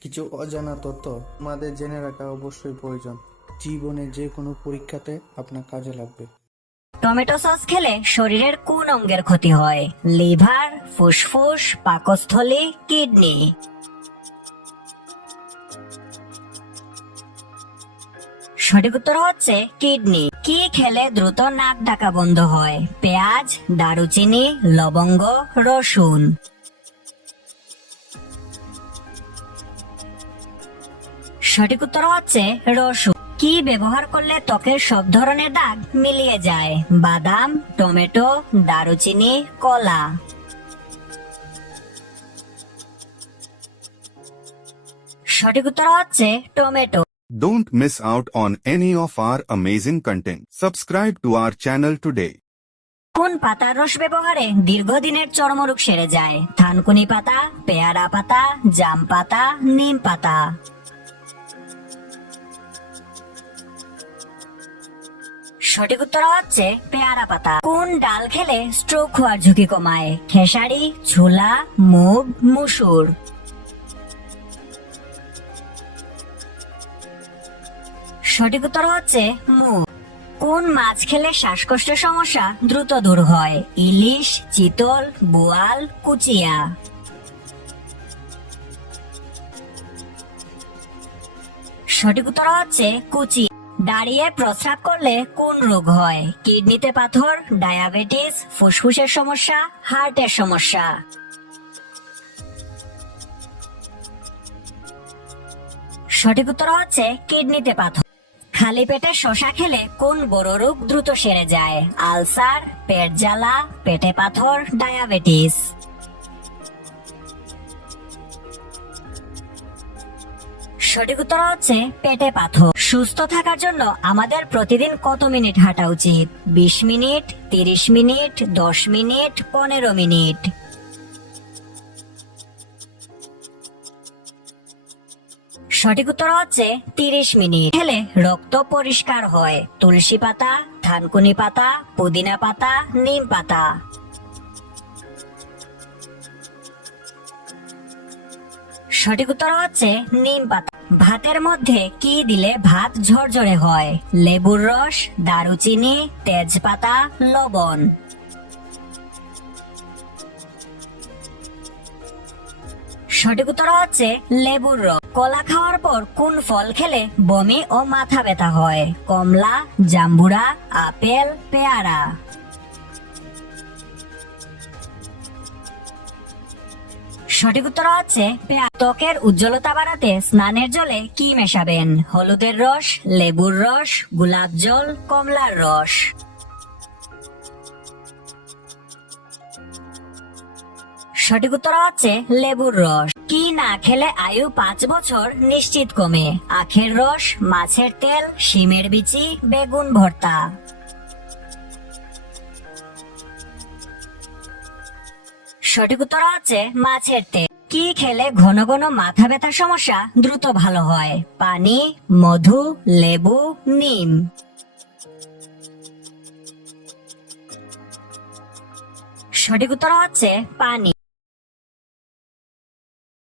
কিছু অজানা তথ্য আমাদের জেনে রাখা অবশ্যই প্রয়োজন। জীবনে যে কোনো পরীক্ষাতে আপনার কাজে লাগবে। টমেটো সস খেলে শরীরের কোন অঙ্গের ক্ষতি হয়? লিভার, ফুসফুস, পাকস্থলী, কিডনি। সঠিক উত্তর হচ্ছে কিডনি। কি খেলে দ্রুত নাক ডাকা বন্ধ হয়? পেঁয়াজ, দারুচিনি, লবঙ্গ, রসুন। সঠিক উত্তর হচ্ছে রসুন। কি ব্যবহার করলে ত্বকের সব ধরনের দাগ মিলিয়ে যায়? বাদাম টমেটো দারুচিনি কলা। সঠিক উত্তর হচ্ছে tomato. Don't miss out on any of our amazing content. Subscribe to our channel today. কোন পাতার রস ব্যবহারে দীর্ঘদিনের চর্মরোগ সেরে যায়? থানকুনি পাতা পেয়ারা পাতা জাম পাতা নিম পাতা। সঠিক উত্তর হচ্ছে পেয়ারা পাতা। কোন ডাল খেলে স্ট্রোক হওয়ার ঝুঁকি কমায়? খেসারি, ছোলা, মুগ, মুসুর। সঠিক উত্তর হচ্ছে মুগ। কোন মাছ খেলে শ্বাসকষ্টের সমস্যা দ্রুত দূর হয়? ইলিশ, চিতল, বোয়াল, কুচিয়া। সঠিক উত্তর হচ্ছে কুচি দাঁড়িয়ে প্রস্রাব করলে কোন রোগ হয়? কিডনিতে পাথর, ডায়াবেটিস, ফুসফুসের সমস্যা, হার্টের সমস্যা। সঠিক উত্তর হচ্ছে কিডনিতে পাথর। খালি পেটে শশা খেলে কোন বড় রোগ দ্রুত সেরে যায়? আলসার, পেট জ্বালা, পেটে পাথর, ডায়াবেটিস। সঠিক উত্তর হচ্ছে পেটে পাথর। সুস্থ থাকার জন্য আমাদের প্রতিদিন কত মিনিট হাঁটা উচিত? বিশ মিনিট, তিরিশ মিনিট, দশ মিনিট, পনেরো মিনিট। সঠিক উত্তর হচ্ছে তিরিশ মিনিট। খেলে রক্ত পরিষ্কার হয়। তুলসী পাতা থানকুনি পাতা, পুদিনা পাতা, নিম পাতা। সঠিক উত্তর হচ্ছে নিম পাতা। ভাতের মধ্যে কি দিলে ভাত ঝরঝরে হয়? লেবুর রস, দারুচিনি, তেজপাতা, লবণ। সঠিক উত্তর হচ্ছে লেবুর রস। কলা খাওয়ার পর কোন ফল খেলে বমি ও মাথা ব্যথা হয়? কমলা, জাম্বুরা, আপেল, পেয়ারা। সঠিক উত্তর হচ্ছে ত্বকের উজ্জ্বলতা বাড়াতে স্নানের জলে কি মেশাবেন? হলুদের রস, লেবুর রস, গোলাপ জল, কমলার রস। সঠিক উত্তর হচ্ছে লেবুর রস। কি না খেলে আয়ু পাঁচ বছর নিশ্চিত কমে? আখের রস, মাছের তেল, শিমের বিচি, বেগুন ভর্তা। সঠিক উত্তর হচ্ছে মাছের তেল। কি খেলে ঘন ঘন মাথা ব্যথার সমস্যা দ্রুত ভালো হয়? পানি, মধু, লেবু, নিম। সঠিক উত্তর হচ্ছে পানি।